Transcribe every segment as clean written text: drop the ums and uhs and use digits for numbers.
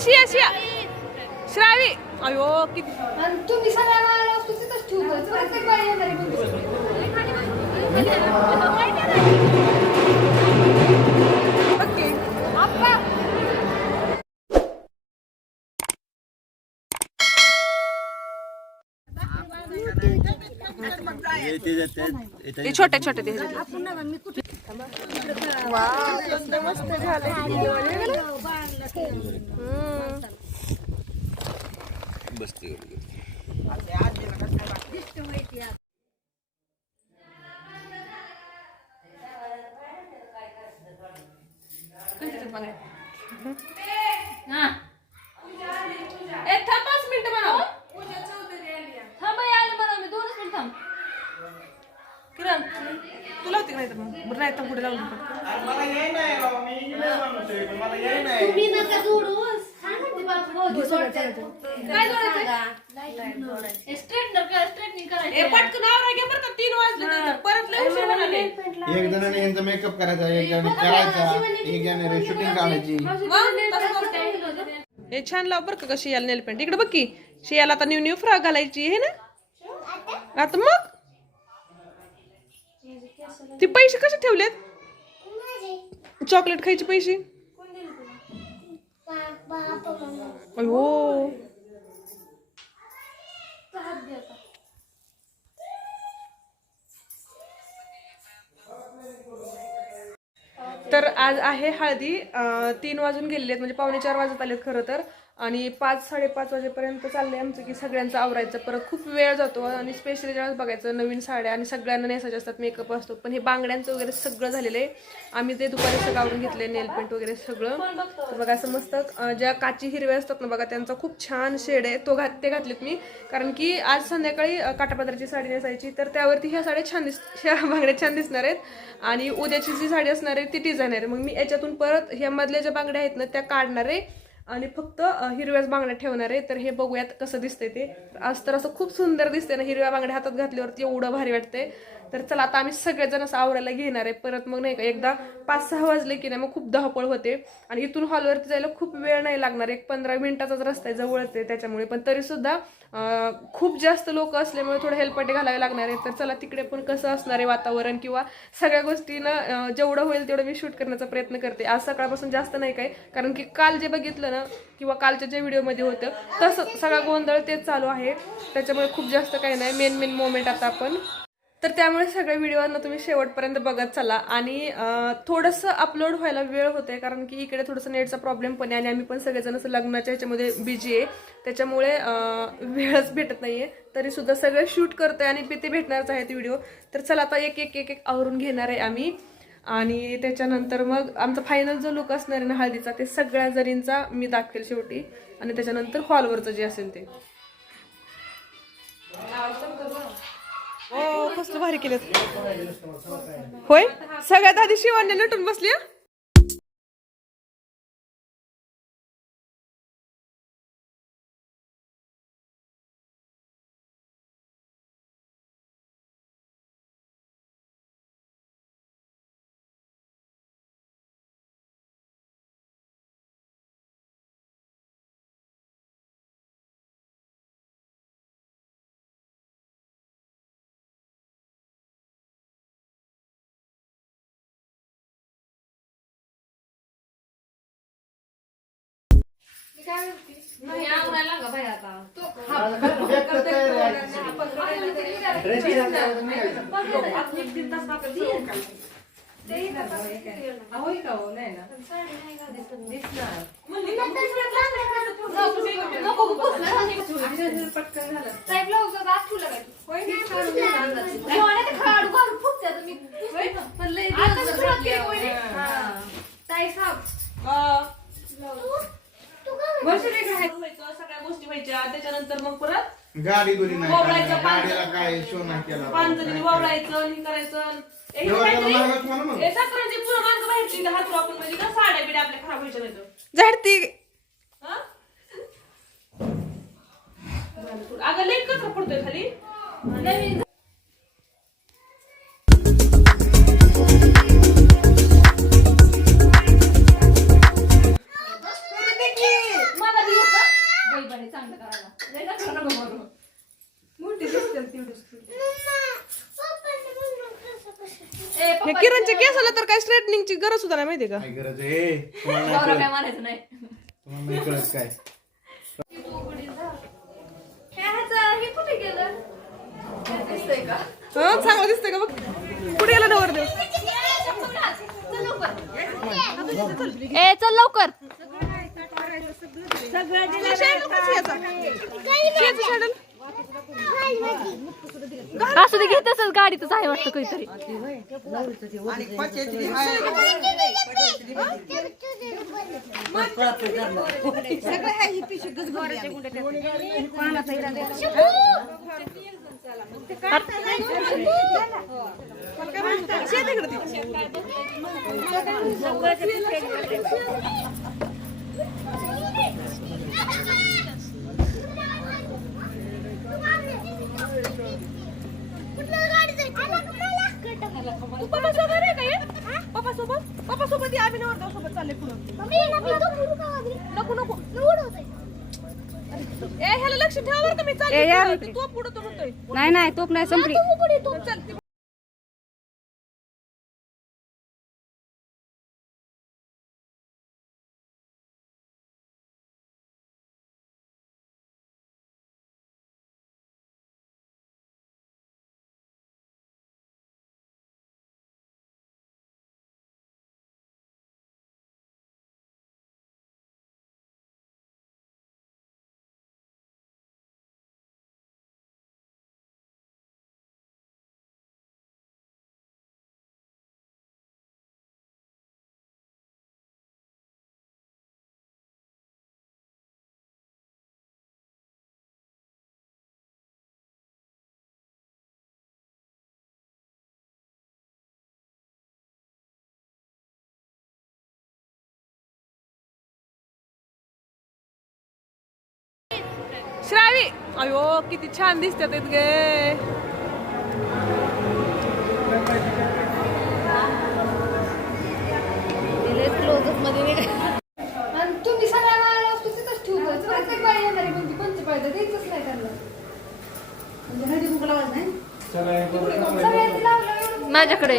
शिया शिया श्रावी अयो किती तुम्ही सगळ्या तिथंच ठेवू प्रत्येक बाई येणार ते छोट्या छोट्या ते मस्त बसते किरण तुला होती नाही तर मग बरं नाही तर पुढे लावून पटकन आवरा घे बरं का 3 वाजले परत एक जणाने यांचा मेकअप करायचा एक जणाने करायचा एक जणाने शूटिंग काढायची. हे छान लाव बरं का शियाला नेल पेंट इकडे बघ की शियाला आता न्यू फ्रॉक घालायची आहे ना आता मग ते पैसे कसे ठेवलेत चॉकलेट खायचे पैसे अयो तर आज आहे हळदी 3 वाजून गेलेले आहेत म्हणजे 3:45 वाजत आलेत खरं तर आणि 5-5:30 वाजेपर्यंत चाललंय आमचं की सगळ्यांचं आवरायचं परत खूप वेळ जातो आणि स्पेशली ज्यावेळेस बघायचं नवीन साड्या आणि सगळ्यांना नेसायचे असतात मेकअप असतो पण हे बांगड्यांचं वगैरे सगळं झालेलं आहे आम्ही ते दुपारी सगळं आवरून घेतले नेल पेंट वगैरे सगळं तर बघा असं मस्त ज्या काची हिरव्या असतात ना बघा त्यांचा खूप छान शेड आहे ते घातलेत मी कारण की आज संध्याकाळी काठापदराची साडी नेसायची तर त्यावरती ह्या साड्या ह्या बांगड्या छान दिसणार आहेत आणि उद्याची जी साडी असणार आहे ती डिझाईन आहे मग मी याच्यातून परत ह्या मधल्या ज्या बांगड्या आहेत ना त्या काढणार आहे आणि फक्त हिरव्याच बांगड्या ठेवणार आहे तर हे बघूयात कसं दिसतंय ते आज तर असं खूप सुंदर दिसतंय ना हिरव्या बांगड्या हातात घातल्यावरती एवढं भारी वाटतंय तर चला आता आम्ही सगळेजण असं आवरायला घेणार आहे परत मग नाही का एकदा 5-6 वाजले की नाही मग खूप धावपळ होते आणि इथून हॉलवरती जायला खूप वेळ नाही लागणार 1-15 मिनिटाचाच रस्ता आहे जवळच आहे त्याच्यामुळे पण तरी सुद्धा खूप जास्त लोक असल्यामुळे थोडं हेलपाटे घालावे लागणार आहे तर चला तिकडे पण कसं असणार आहे वातावरण किंवा सगळ्या गोष्टीनं जेवढं होईल तेवढं मी शूट करण्याचा प्रयत्न करते आज सकाळपासून जास्त नाही काय कारण की काल जे बघितलं ना किंवा कालच्या जे व्हिडिओमध्ये होतं तसं सगळा गोंधळ तेच चालू आहे त्याच्यामुळे खूप जास्त काही नाही मेन मोमेंट आता आपण तर त्यामुळे सगळ्या व्हिडिओना तुम्ही शेवटपर्यंत बघत चला आणि थोडंसं अपलोड व्हायला वेळ होतंय कारण की इकडे थोडंसं नेटचा प्रॉब्लेम पण आहे आणि आम्ही पण सगळेजण असं लग्नाच्या ह्याच्यामध्ये बिझी आहे त्याच्यामुळे वेळच भेटत नाहीये तरी सुद्धा सगळं शूट करतोय आणि ते भेटणारच आहेत व्हिडिओ तर चला आता एक आवरून घेणार आहे आम्ही आणि त्याच्यानंतर मग आमचा फायनल जो लुक असणार आहे ना हळदीचा ते सगळ्या जरींचा मी दाखवेल शेवटी आणि त्याच्यानंतर हॉलवरचं जे असेल ते ओ कसलं भारी केलं होय सगळ्यात आधी शिवान्या नटून बसली सगळ्या गोष्टी व्हायच्या त्याच्यानंतर मग परत गाडी दोरी नाही वळायचं गाडीला काय शो नाही केला पांजरीने वळायचं हे करायचं साखरांची पुन्हा मार्ग बाहेरची हात आपण म्हणजे ना साड्या बिड्या आपल्या खराब व्हायच्या नाही झाडती अगं लेट कचरा पडतोय खाली नवीन मला गरज सुद्धा नाही माहितीये का. काय गरज आहे तुम्हाला नाही नवरा कळत. काय म्हणायचं नाही. तुम्हाला नाही कळत काय. हे कुठे गेलं दिसतंय का? चांगलं दिसतंय का बघ. कुठे गेला नवरदेव. ए चल लवकर. असू दे घेत असेल गाडीतच आहे वाटतं काहीतरी. पप्पा सोबत आम्ही नवरदेव सोबत चालले पुढं. नको ए ह्याला लक्ष ठेवा बरं का मी चालले. तू पुढं तो म्हणतोय. नाही नाही तोप नाही संपली. चल श्रावी. अयो किती छान दिसतात गे. आणि तुम्ही सगळ्या माळाला वस्तू तिथंच ठेवतो. प्रत्येक बाई येणार आहे कोणती पंच पाहिजे द्यायचंच नाही त्यांना. म्हणजे हळदी कुंकू लावायचं नाही. सगळ्यांनी लावलं एवढं. माझ्याकडे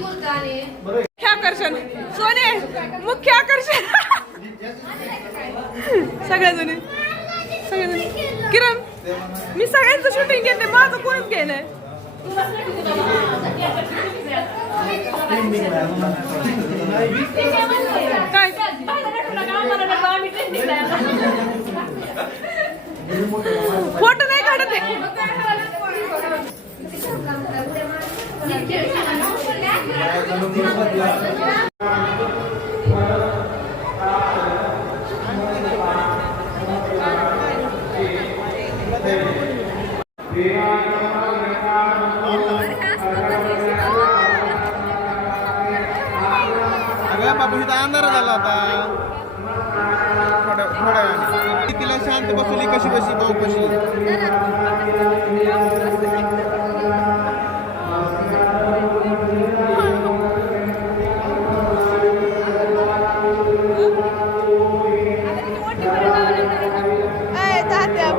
मुख्य आकर्षण सोने. मुख्य आकर्षण सगळ्याजणी. किरण मी सगळ्यांचं शूटिंग घेते माझं कोणीच घेणं. काय फोटो नाही काढत आहे. अगं बाबू इथं अंधार झाला होता. थोड्या वेळाने तिला शांत बसवली कशी बशी भाऊ कशी.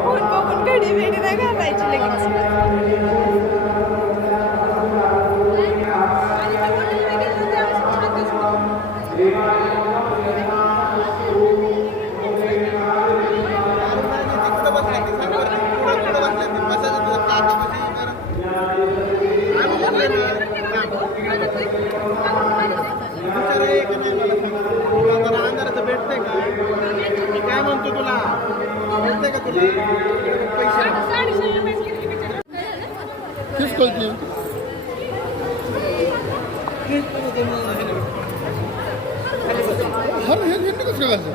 फोन बघून घडी भेडी नाही घालायची लगेच. अंधाराचं भेटतंय का. काय म्हणतो तुला भेटतंय का तुला पैसे तेच कळते. हे कसं घालतं.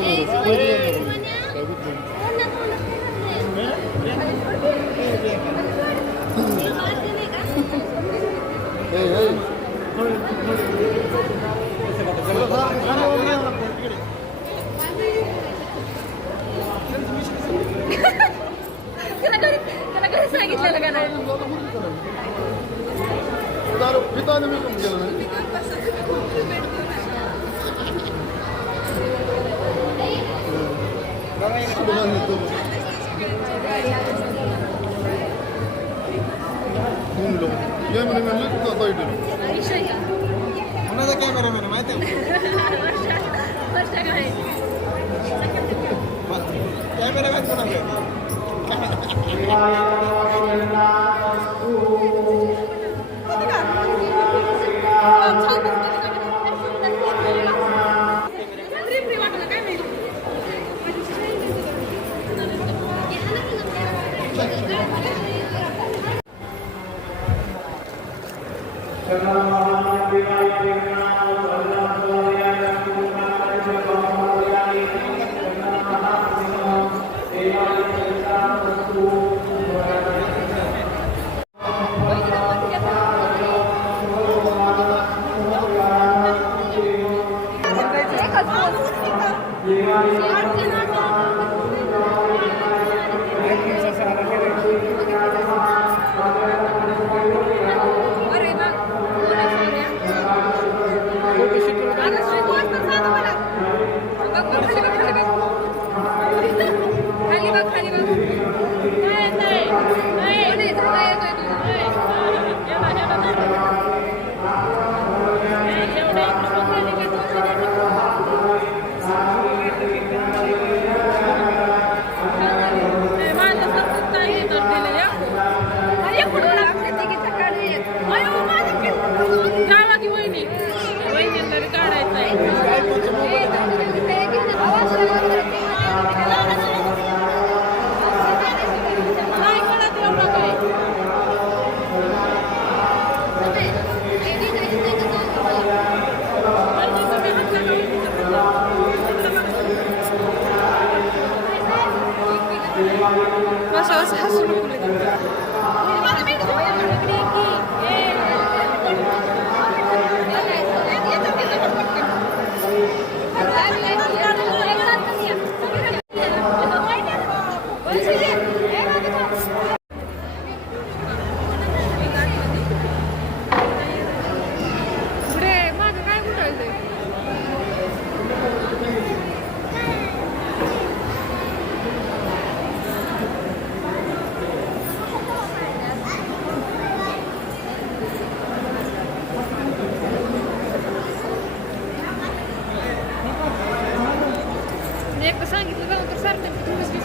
Hey, त्याला घरी सांगितलेलं का नाही कोणाचा कॅमेरामॅन माहिती आहे कॅमेरामॅन कोणाचा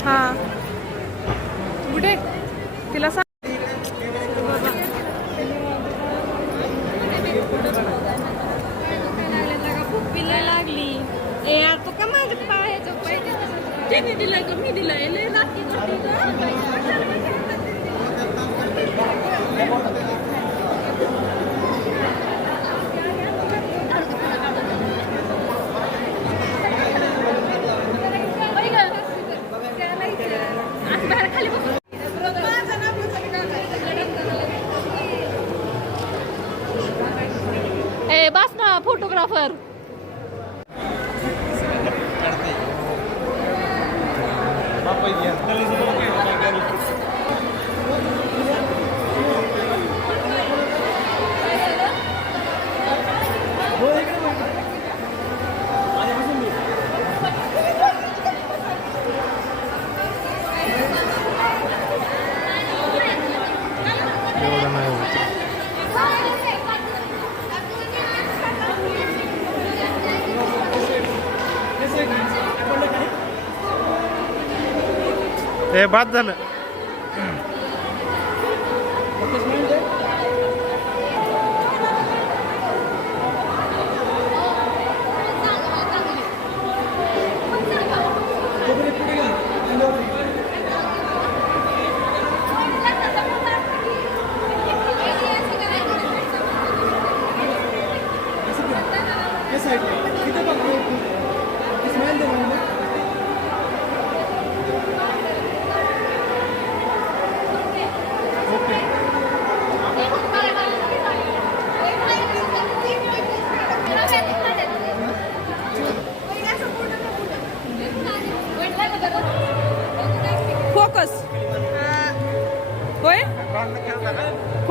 हा कुठे तिला सांग लागली ए तू का माझ्या पायाचं पाहिजे दिलाय का मी दिलाय ए बस ना फोटोग्राफर हे बाद झालं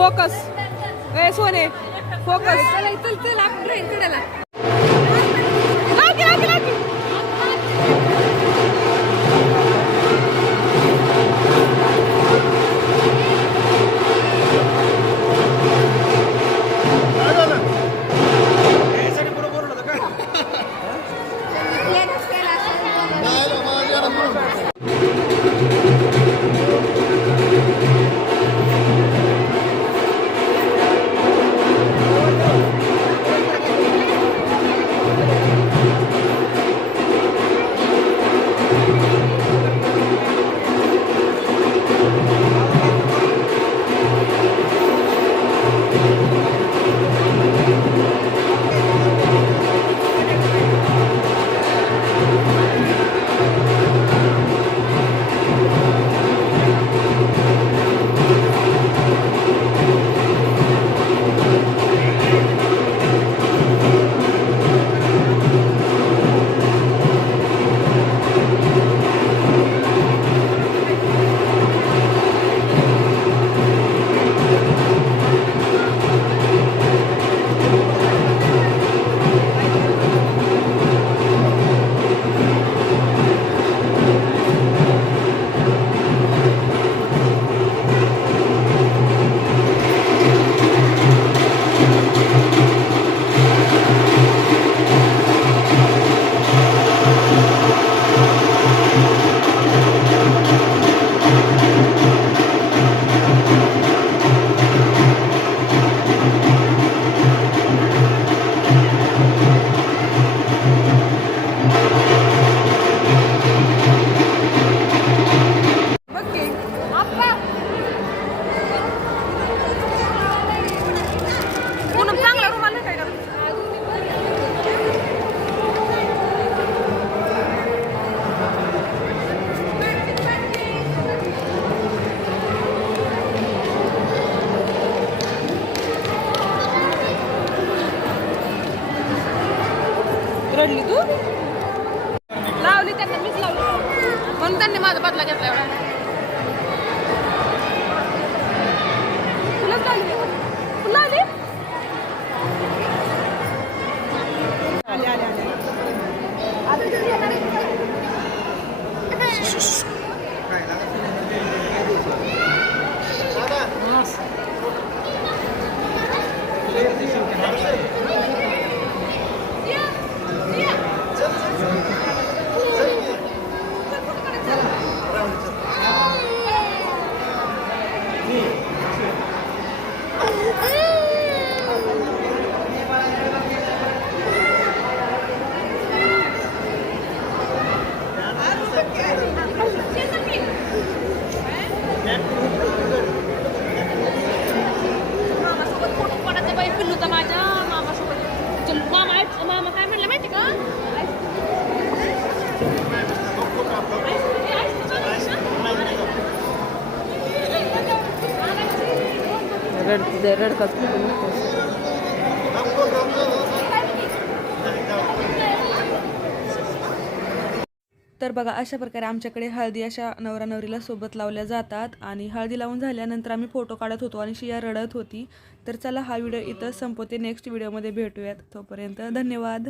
फोकस ए सोने फोकस चल चल आपण ट्रेन कडेला लागी लागी लागी पूनम चांगला रुमाल नाही काय का रडली तू लावली त्यांना मीच लावली म्हणून त्यांनी माझा बदला घेतला एवढा तुलाच लावली तुला आली आले आले मामासोबत फोटो काढायचा बाई पिल्लू तर माझ्या मामासोबत चल मामा काय म्हणलं माहिती का रडकत तर बघा अशा प्रकारे आमच्याकडे हळदी अशा नवरा नवरीला सोबत लावल्या जातात आणि हळदी लावून झाल्यानंतर आम्ही फोटो काढत होतो आणि शिया रडत होती. तर चला हा व्हिडिओ इथं संपवते. नेक्स्ट व्हिडिओमध्ये भेटूयात. तोपर्यंत धन्यवाद.